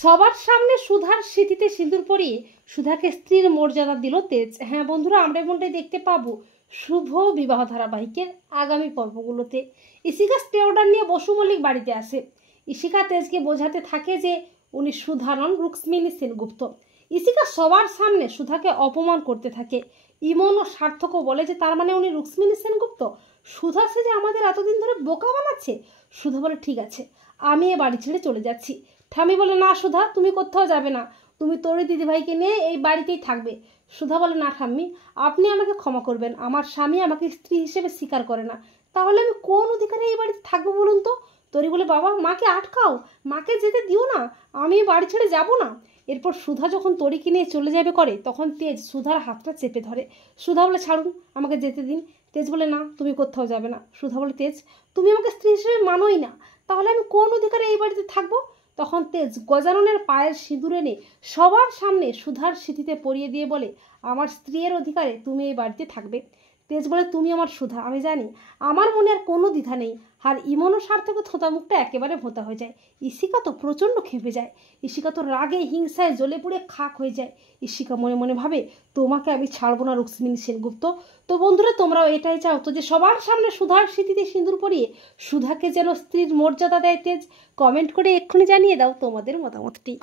সবার সামনে সুধার স্মৃতিতে সিঁদুর পরিয়ে সুধাকে স্ত্রীর মর্যাদা দিল তেজ। হ্যাঁ বন্ধুরা, আমরা এমনটাই দেখতে পাবো শুভ বিবাহ ধারাবাহিকের আগামী পর্বগুলোতে। ইশিকা স্টে অর্ডার নিয়ে বসু মল্লিক বাড়িতে আসে। ইশিকা তেজকে বোঝাতে থাকে যে উনি সুধা নন, রুক্মিণী সেনগুপ্ত। ইশিকা সবার সামনে সুধাকে অপমান করতে থাকে। ইমন ও সার্থকও বলে যে তার মানে উনি রুক্মিণী সেনগুপ্ত। সুধা সে যে আমাদের এতদিন ধরে বোকা বানাচ্ছে। সুধা বলে ঠিক আছে, আমি এ বাড়ি ছেড়ে চলে যাচ্ছি। ঠামি বলে না সুধা, তুমি কোথাও যাবে না, তুমি তোরই দিদিভাইকে নিয়ে এই বাড়িতেই থাকবে। সুধা বলে না ঠাম্মি, আপনি আমাকে ক্ষমা করবেন, আমার স্বামী আমাকে স্ত্রী হিসেবে স্বীকার করে না, তাহলে আমি কোন অধিকারে এই বাড়িতে থাকবো বলুন তো। তরি বলে বাবা, মাকে আটকাও, মাকে যেতে দিও না, আমি বাড়ি ছেড়ে যাব না। এরপর সুধা যখন তরিকে নিয়ে চলে যাবে করে, তখন তেজ সুধার হাতটা চেপে ধরে। সুধা বলে ছাড়ুন, আমাকে যেতে দিন। তেজ বলে না, তুমি কোথাও যাবে না। সুধা বলে তেজ, তুমি আমাকে স্ত্রী হিসেবে মানোই না, তাহলে আমি কোন অধিকারে এই বাড়িতে থাকবো। তখন তেজ গজাননের পায়ের সিঁদুর এনে সবার সামনে সুধার স্মৃতিতে পরিয়ে দিয়ে বলে আমার স্ত্রীর অধিকারে তুমি এই বাড়িতে থাকবে। তেজ বলে তুমি আমার সুধা, আমি জানি আমার মনে আর কোনো দ্বিধা নেই। আর ইমনও সার্থকে থোতা মুখটা একেবারে ভোঁতা হয়ে যায়। ইশিকা তো প্রচণ্ড খেপে যায়। ইশিকা তো রাগে হিংসায় জ্বলে পুড়ে খাক হয়ে যায়। ইশিকা মনে মনে ভাবে তোমাকে আমি ছাড়বো না রুক্মিণী সেনগুপ্ত। তো বন্ধুরা, তোমরাও এটাই চাও তো যে সবার সামনে সুধার স্মৃতিতে সিঁদুর পরিয়ে সুধাকে যেন স্ত্রীর মর্যাদা দেয় তেজ? কমেন্ট করে এক্ষুনি জানিয়ে দাও তোমাদের মতামতটি।